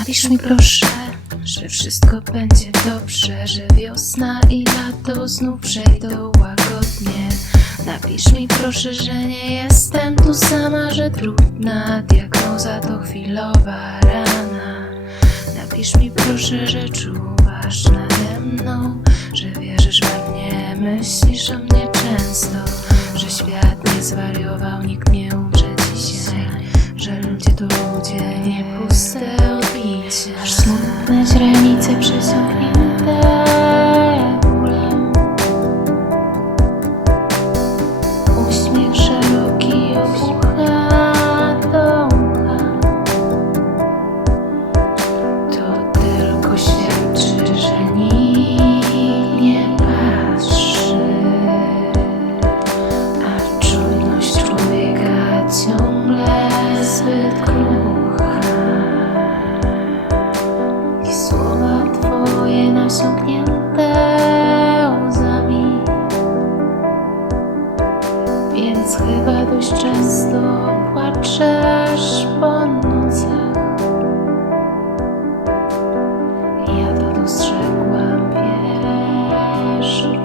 Napisz mi proszę, że wszystko będzie dobrze, że wiosna i lato znów przejdą łagodnie. Napisz mi proszę, że nie jestem tu sama, że trudna diagnoza to chwilowa rana. Napisz mi proszę, że czuwasz nade mną, że wierzysz we mnie, myślisz o mnie często, że świat nie zwariował, nikt nie umrze że ludzie to ludzie, nie puste odbicie. Masz smutne źrenice przesiąknięte zbyt krucha. I słowa twoje nasiąknięte łzami, więc chyba dość często płaczesz po nocach. Ja to dostrzegłam, wiesz o